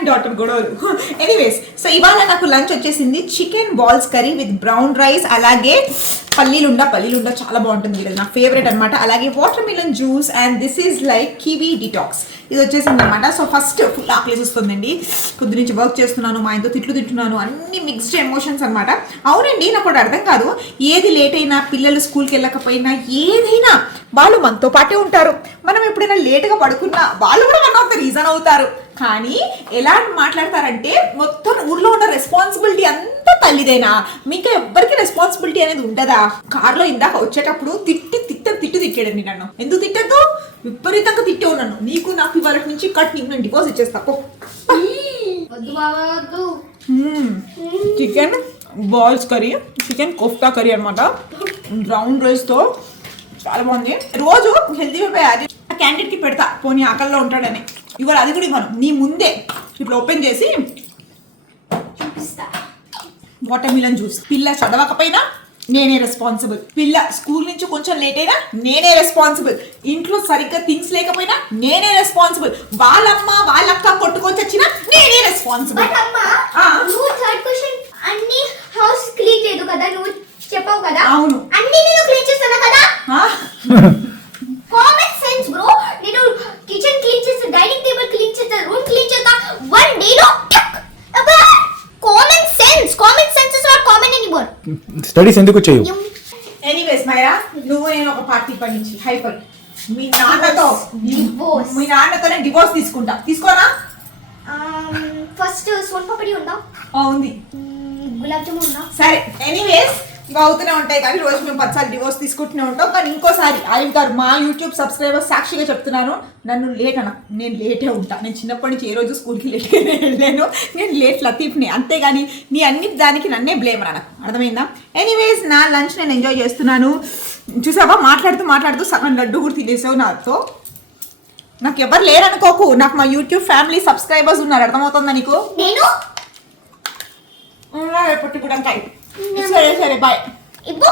And daughter గొడవలు. Anyways, so ఇవాళ నాకు లంచ్ వచ్చేసింది chicken balls curry with brown rice, అలాగే పల్లీలుండ చాలా బాగుంటుంది వీళ్ళది, నా ఫేవరెట్ అనమాట. అలాగే water melon juice and this is like kiwi detox ఇది వచ్చేసింది అనమాట. సో ఫస్ట్ ఫుల్ ఆకలేసి వస్తుందండి, పొద్దు నుంచి వర్క్ చేస్తున్నాను, మా ఇంట్లో తిట్లు తింటున్నాను, అన్ని మిక్స్డ్ ఎమోషన్స్ అనమాట. అవునండి, నాకు ఒకటి అర్థం కాదు, ఏది లేట్ అయినా పిల్లలు స్కూల్కి వెళ్ళకపోయినా ఏదైనా వాళ్ళు మనతో పాటే ఉంటారు. మనం ఎప్పుడైనా లేట్గా పడుకున్నా వాళ్ళు కూడా వన్ ఆఫ్ ద రీజన్ అవుతారు. కానీ ఎలా మాట్లాడతారంటే మొత్తం ఊర్లో ఉన్న రెస్పాన్సిబిలిటీ అంతా తల్లిదేనా, మీకు ఎవ్వరికి రెస్పాన్సిబిలిటీ అనేది ఉండదా? కార్లో ఇందాక వచ్చేటప్పుడు తిట్టు తిట్టాడండి నన్ను. ఎందుకు తిట్టద్దు? విపరీతంగా తిట్టావు నన్ను. నీకు నాకు ఇవాళ నుంచి కట్, నీకు నేను డివోర్స్ ఇచ్చేస్తా. Chicken balls curry, chicken kofta curry అనమాట, బ్రౌన్ రైస్తో చాలా బాగుంది. రోజు హెల్తీ అయిపోయాది క్యాండిడేట్కి పెడతా, పోనీ ఆకల్లో ఉంటాడని. ఇవాళ అది కూడా ఇవ్వను, నీ ముందే ఇప్పుడు ఓపెన్ చేసి చూపిస్తా. Water melon juice. పిల్ల చదవకపోయినా నేనే రెస్పాన్సిబుల్, పిల్ల స్కూల్ నుంచి కొంచెం లేట్ అయినా నేనే రెస్పాన్సిబుల్, ఇంట్లో సరిగ్గా థింగ్స్ లేకపోయినా నేనే రెస్పాన్సిబుల్, వాళ్ళమ్మ వాళ్ళక్క కొట్టుకొని వచ్చినా నేనే రెస్పాన్సిబుల్. అన్ని హౌస్ క్లీన్ చేయదు కదా, నువ్వు చెప్పావు కదా. అవును, అన్ని నేను క్లీన్ చేస్తాను కదా. కామన్ సెన్స్ బ్రో, నేను కిచెన్ క్లీన్ చేస్తా, డైనింగ్ టేబుల్ క్లీన్ చేస్తా, రూమ్ క్లీన్ చేస్తా, వన్ డే లో common sense is not common anymore. Studies ఎందుకు చేయు? ఎనీవేస్ మైరా, నువ్వు నేను ఒక పార్టీ పడించి హైపర్ మీ నాన్నతో నేను డివోర్స్ తీసుకుంటా. తీసుకోనా? ఫస్ట్ సోన్ పాపడి ఉందా? ఉంది. గులాబ్ జామున్ ఉందా? సరే, ఎనీవేస్ ఇవి అవుతూనే ఉంటాయి కానీ రోజు మేము 10 సార్లు డివోర్స్ తీసుకుంటూనే ఉంటాం. కానీ ఇంకోసారి అడుగుతారు, మా యూట్యూబ్ సబ్స్క్రైబర్స్ సాక్షిగా చెప్తున్నాను, నన్ను లేట్ అన్న, నేను లేటే ఉంటా. నేను చిన్నప్పటి నుంచి ఏ రోజు స్కూల్కి లేట్గా వెళ్ళాను, నేను లేట్ లతీఫ్ని, అంతేగాని నీ అన్ని దానికి నన్నే బ్లేమ్ రా, నాకు అర్థమైందా? ఎనీవేస్, నా లంచ్ నేను ఎంజాయ్ చేస్తున్నాను. చూసావా, మాట్లాడుతూ సగం లడ్డు కూడా తినేసావు నాతో. నాకు ఎవరు లేరు అనుకోకు, నాకు మా యూట్యూబ్ ఫ్యామిలీ సబ్స్క్రైబర్స్ ఉన్నారు, అర్థమవుతుందా నీకు? నేను పొట్టి కూడా సరే బాయ్. ఇవ్వు.